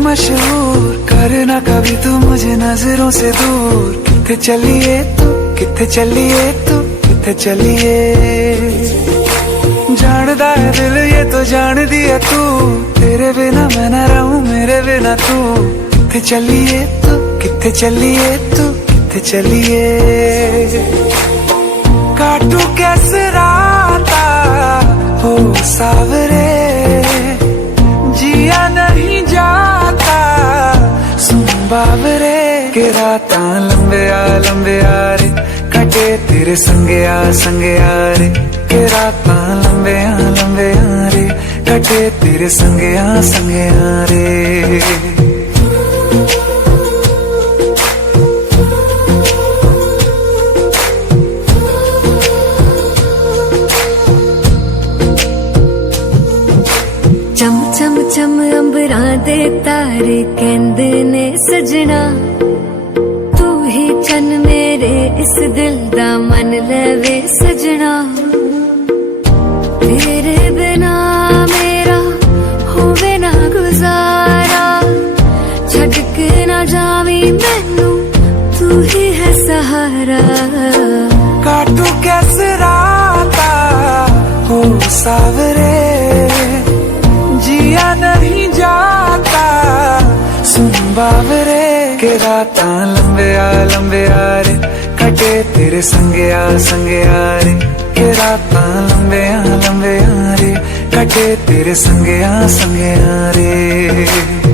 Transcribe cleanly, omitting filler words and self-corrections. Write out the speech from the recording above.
मशहूर करना कभी तू मुझे नजरों से दूर। किथे चलिए तू, किथे चलिए तू, किथे चलिए। जानदा है दिल ये तो जान दिया तू, तेरे बिना मैं न रहूं मेरे बिना तू। किथे चलिए तू, किथे चलिए तू, किथे चलिए। काटू कैसे राता हो सावरे, जिया नहीं जाता सुन बाबरे। के रातां लंबे आ रे, कटे तेरे संगे आ रे। के रातां लंबे आ रे, कटे तेरे संगे आ रे। चम चम चम अंबरां दे तारे कहंदे ने सजना, तू ही चन मेरे इस दिल दा मन लवे सजना। तेरे बिना मेरा होवे ना गुजारा, छड़ के ना जावी मैनू तू ही है सहारा। काटू कैसे राता हो सावरे, जिया नहीं जाता सुन बाबरे। के रातां लंबे आ रे, कटे तेरे संगे आ रे। के रातां लंबे आ रे, कटे तेरे संगे आ रे।